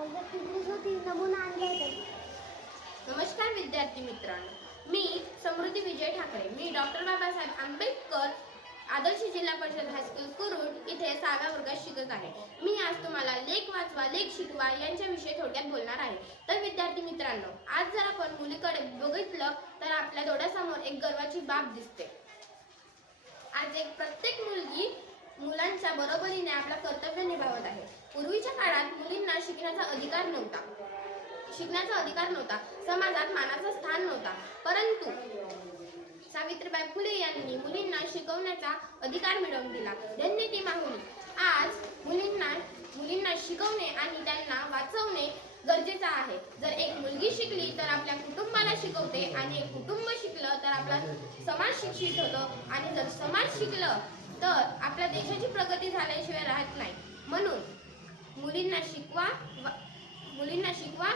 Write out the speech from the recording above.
नमस्कार विद्यार्थी मित्रांनो, मी समृद्धी विजय ठाकरे. मी डॉक्टर बाबासाहेब आंबेडकर आदर्श जिल्हा परिषद हायस्कूल कुरुड इथे 6व्या वर्गात शिकत आहे. मी आज तुम्हाला लेख वाचवा लेख शिकवा यांच्याविषयी थोडक्यात बोलणार आहे. तर विद्यार्थी मित्रांनो, आज जर आपण मुलीकडे बघितलं तर आपल्या डोळ्यासमोर एक गर्वाची बाब दिसते. आज एक प्रत्येक मुलगी मुलांच्या बरोबरीने आपलं कर्तव्य निभावत आहे. पूर्वीच्या काळात मुलींना शिकण्याचा अधिकार नव्हता. समाजात मानाचं स्थान नव्हता. परंतु सावित्रीबाई फुले यांनी मुलींना शिकवण्याचा अधिकार मिळवून दिला. धन्य ती माहुली. आज मुलींना शिकवणे आणि त्यांना वाचवणे गरजेचं आहे. जर एक मुलगी शिकली तर आपल्या कुटुंबाला शिकवते आणि एक कुटुंब शिकलं तर आपला समाज शिक्षित होतो आणि जर समाज शिकलं तर आपल्या देशाची प्रगती झाल्याशिवाय राहत नाही. म्हणून मुलींना शिकवा